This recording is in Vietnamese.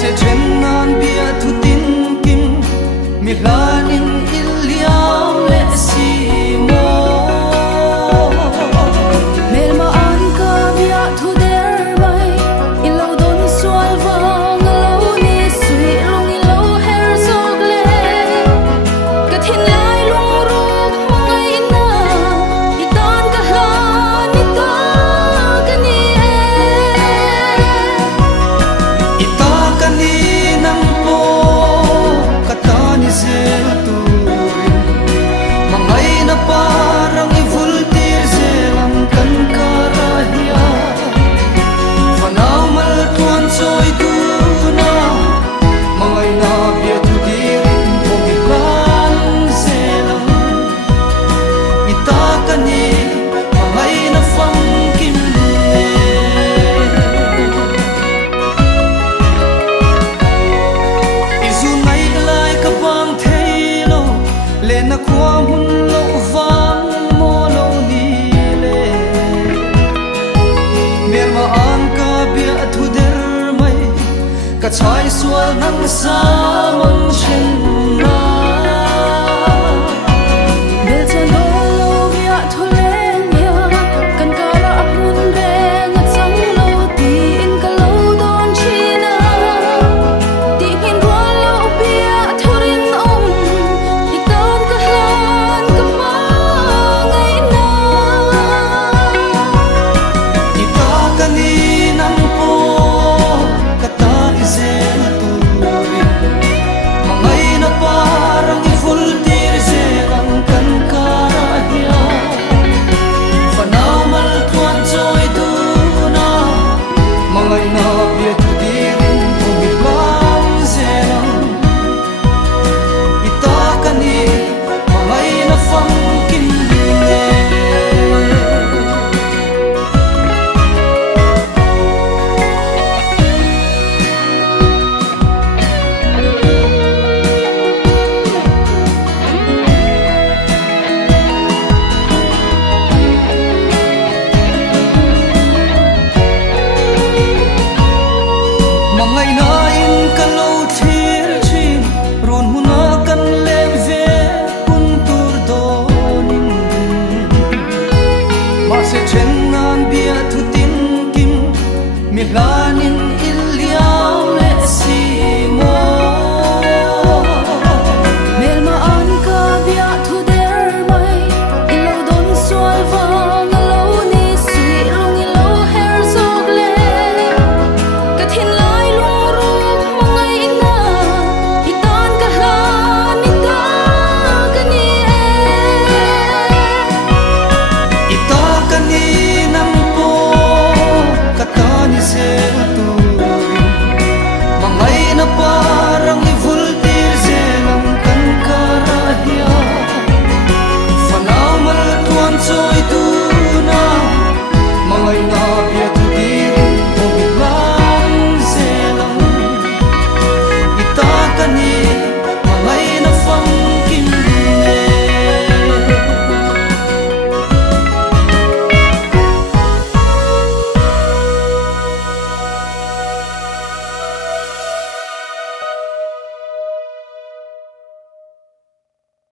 se chen nan bia thu tin kim mi lanin iliam le si mo mel ma an ka bia thu der mai in lo don sual wang lo ni sui long in lo her zog le ka thin lai lung ruk mangai na i tan ka hlan ni ta ka ni ita kani nang po katani zel tu mangai na parang ivultir zelang kan karahia fanau mal tuan soy tu na mangai na bia tu dirin pomikan zelang ita kani mangai na fang kim izunai lai ka bang thailo le na kwa mun lo vang mo lo ni le mer ma an ka bia thu der mai ka chai sual nang sa mang chen